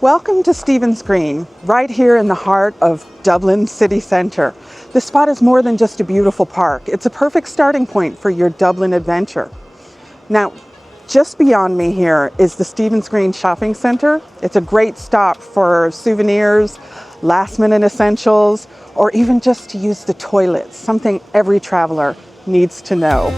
Welcome to Stephen's Green, right here in the heart of Dublin city centre. This spot is more than just a beautiful park. It's a perfect starting point for your Dublin adventure. Now, just beyond me here is the Stephen's Green Shopping Centre. It's a great stop for souvenirs, last-minute essentials, or even just to use the toilets, something every traveller needs to know.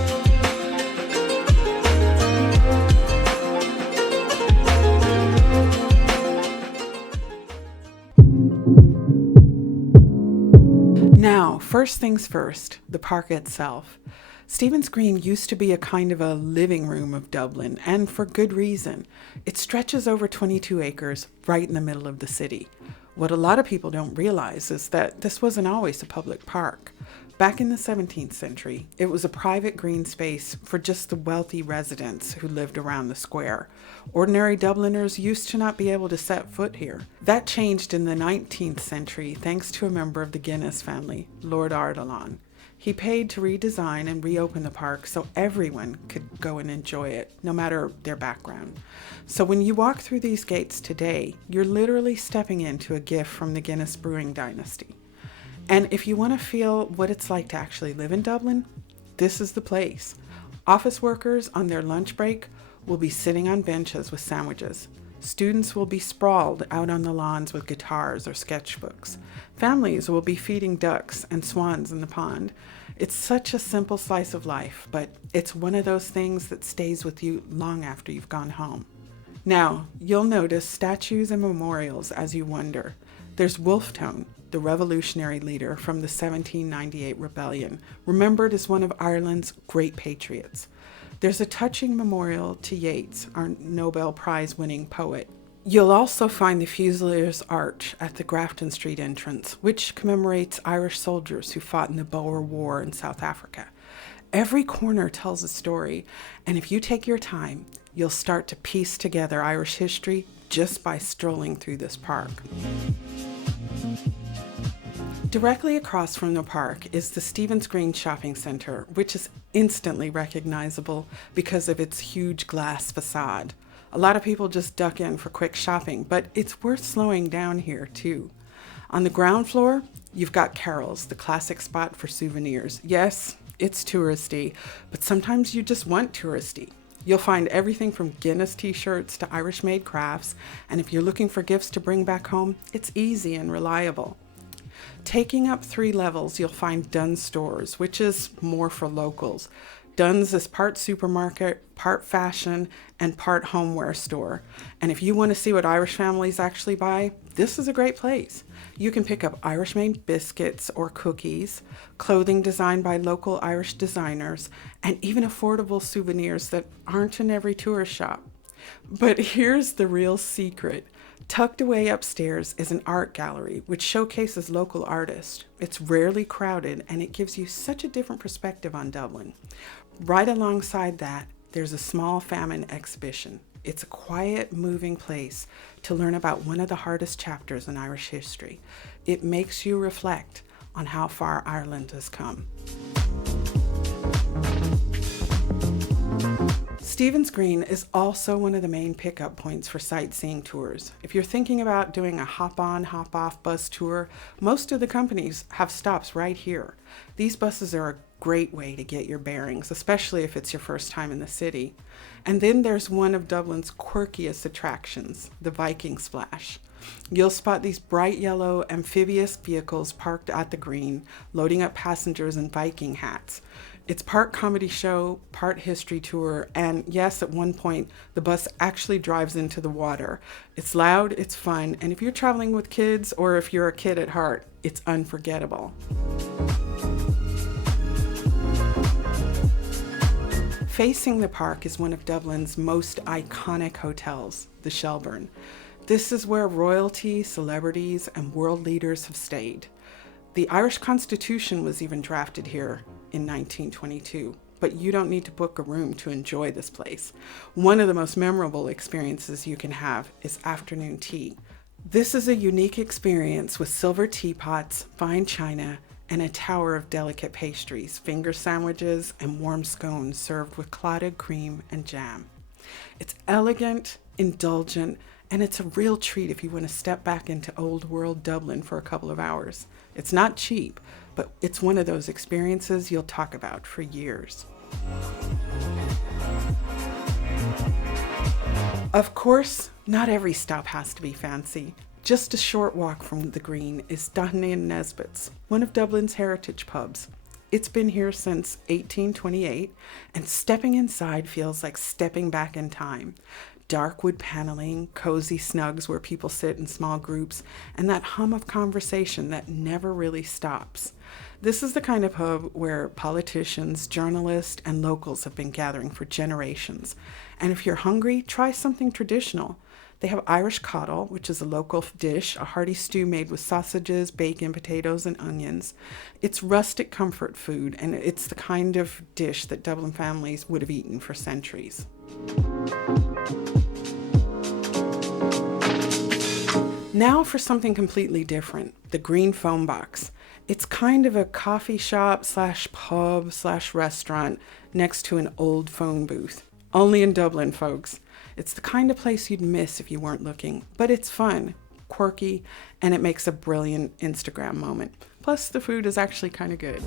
Now, first things first, the park itself. Stephen's Green used to be a kind of a living room of Dublin, and for good reason. It stretches over 22 acres right in the middle of the city. What a lot of people don't realize is that this wasn't always a public park. Back in the 17th century, it was a private green space for just the wealthy residents who lived around the square. Ordinary Dubliners used to not be able to set foot here. That changed in the 19th century thanks to a member of the Guinness family, Lord Ardilaun. He paid to redesign and reopen the park so everyone could go and enjoy it, no matter their background. So when you walk through these gates today, you're literally stepping into a gift from the Guinness brewing dynasty. And if you want to feel what it's like to actually live in Dublin, this is the place. Office workers on their lunch break will be sitting on benches with sandwiches. Students will be sprawled out on the lawns with guitars or sketchbooks. Families will be feeding ducks and swans in the pond. It's such a simple slice of life, but it's one of those things that stays with you long after you've gone home. Now, you'll notice statues and memorials as you wander. There's Wolfetone, the revolutionary leader from the 1798 rebellion, remembered as one of Ireland's great patriots. There's a touching memorial to Yeats, our Nobel Prize-winning poet. You'll also find the Fusiliers' Arch at the Grafton Street entrance, which commemorates Irish soldiers who fought in the Boer War in South Africa. Every corner tells a story, and if you take your time, you'll start to piece together Irish history just by strolling through this park. Directly across from the park is the Stephen's Green Shopping Centre, which is instantly recognizable because of its huge glass facade. A lot of people just duck in for quick shopping, but it's worth slowing down here too. On the ground floor, you've got Carol's, the classic spot for souvenirs. Yes, it's touristy, but sometimes you just want touristy. You'll find everything from Guinness t-shirts to Irish-made crafts, and if you're looking for gifts to bring back home, it's easy and reliable. Taking up 3 levels, you'll find Dunn's Stores, which is more for locals. Dunn's is part supermarket, part fashion, and part homeware store. And if you want to see what Irish families actually buy, this is a great place. You can pick up Irish-made biscuits or cookies, clothing designed by local Irish designers, and even affordable souvenirs that aren't in every tourist shop. But here's the real secret. Tucked away upstairs is an art gallery which showcases local artists. It's rarely crowded and it gives you such a different perspective on Dublin. Right alongside that, there's a small famine exhibition. It's a quiet, moving place to learn about one of the hardest chapters in Irish history. It makes you reflect on how far Ireland has come. Stephen's Green is also one of the main pickup points for sightseeing tours. If you're thinking about doing a hop-on, hop-off bus tour, most of the companies have stops right here. These buses are a great way to get your bearings, especially if it's your first time in the city. And then there's one of Dublin's quirkiest attractions, the Viking Splash. You'll spot these bright yellow amphibious vehicles parked at the Green, loading up passengers in Viking hats. It's part comedy show, part history tour, and yes, at one point, the bus actually drives into the water. It's loud, it's fun, and if you're traveling with kids or if you're a kid at heart, it's unforgettable. Facing the park is one of Dublin's most iconic hotels, the Shelbourne. This is where royalty, celebrities, and world leaders have stayed. The Irish Constitution was even drafted here in 1922, but you don't need to book a room to enjoy this place. One of the most memorable experiences you can have is afternoon tea. This is a unique experience with silver teapots, fine china, and a tower of delicate pastries, finger sandwiches, and warm scones served with clotted cream and jam. It's elegant, indulgent, And it's a real treat if you want to step back into old world Dublin for a couple of hours. It's not cheap, but it's one of those experiences you'll talk about for years. Of course, not every stop has to be fancy. Just a short walk from the Green is Doheny and Nesbitt's, one of Dublin's heritage pubs. It's been here since 1828, and stepping inside feels like stepping back in time. Dark wood paneling, cozy snugs where people sit in small groups, and that hum of conversation that never really stops. This is the kind of pub where politicians, journalists, and locals have been gathering for generations. And if you're hungry, try something traditional. They have Irish coddle, which is a local dish, a hearty stew made with sausages, bacon, potatoes, and onions. It's rustic comfort food, and it's the kind of dish that Dublin families would have eaten for centuries. Now for something completely different, the Green Phonebox. It's kind of a coffee shop / pub / restaurant next to an old phone booth. Only in Dublin, folks. It's the kind of place you'd miss if you weren't looking, but it's fun, quirky, and it makes a brilliant Instagram moment. Plus, the food is actually kind of good.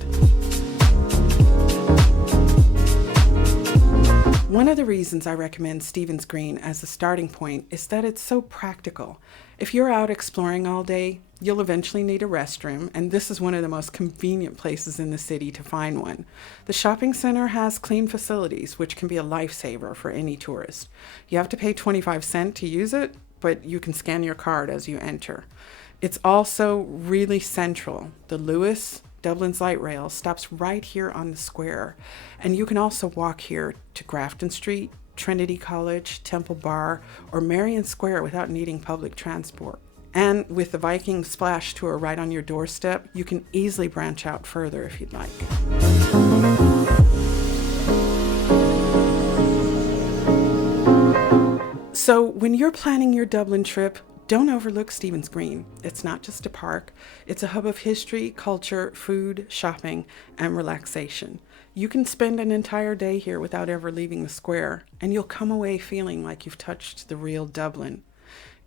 One of the reasons I recommend Stephen's Green as a starting point is that it's so practical. If you're out exploring all day, you'll eventually need a restroom, and this is one of the most convenient places in the city to find one. The shopping center has clean facilities, which can be a lifesaver for any tourist. You have to pay 25 cents to use it, but you can scan your card as you enter. It's also really central. The Lewis, Dublin's light rail, stops right here on the square, and you can also walk here to Grafton Street, Trinity College, Temple Bar, or Marion Square without needing public transport. And with the Viking Splash Tour right on your doorstep, you can easily branch out further if you'd like. So when you're planning your Dublin trip, don't overlook Stephen's Green. It's not just a park. It's a hub of history, culture, food, shopping, and relaxation. You can spend an entire day here without ever leaving the square, and you'll come away feeling like you've touched the real Dublin.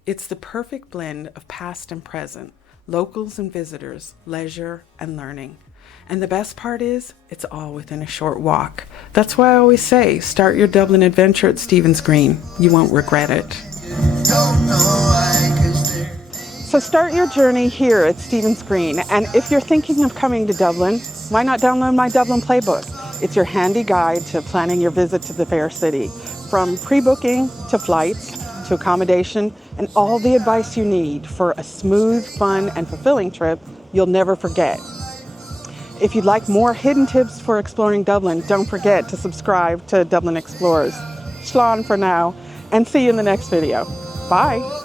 It's the perfect blend of past and present, locals and visitors, leisure and learning. And the best part is, it's all within a short walk. That's why I always say, start your Dublin adventure at Stephen's Green. You won't regret it. So start your journey here at Stephen's Green, and if you're thinking of coming to Dublin, why not download my Dublin Playbook? It's your handy guide to planning your visit to the fair city, from pre-booking to flights to accommodation, and all the advice you need for a smooth, fun, and fulfilling trip you'll never forget. If you'd like more hidden tips for exploring Dublin, don't forget to subscribe to Dublin Explorers. Slán for now, and see you in the next video. Bye.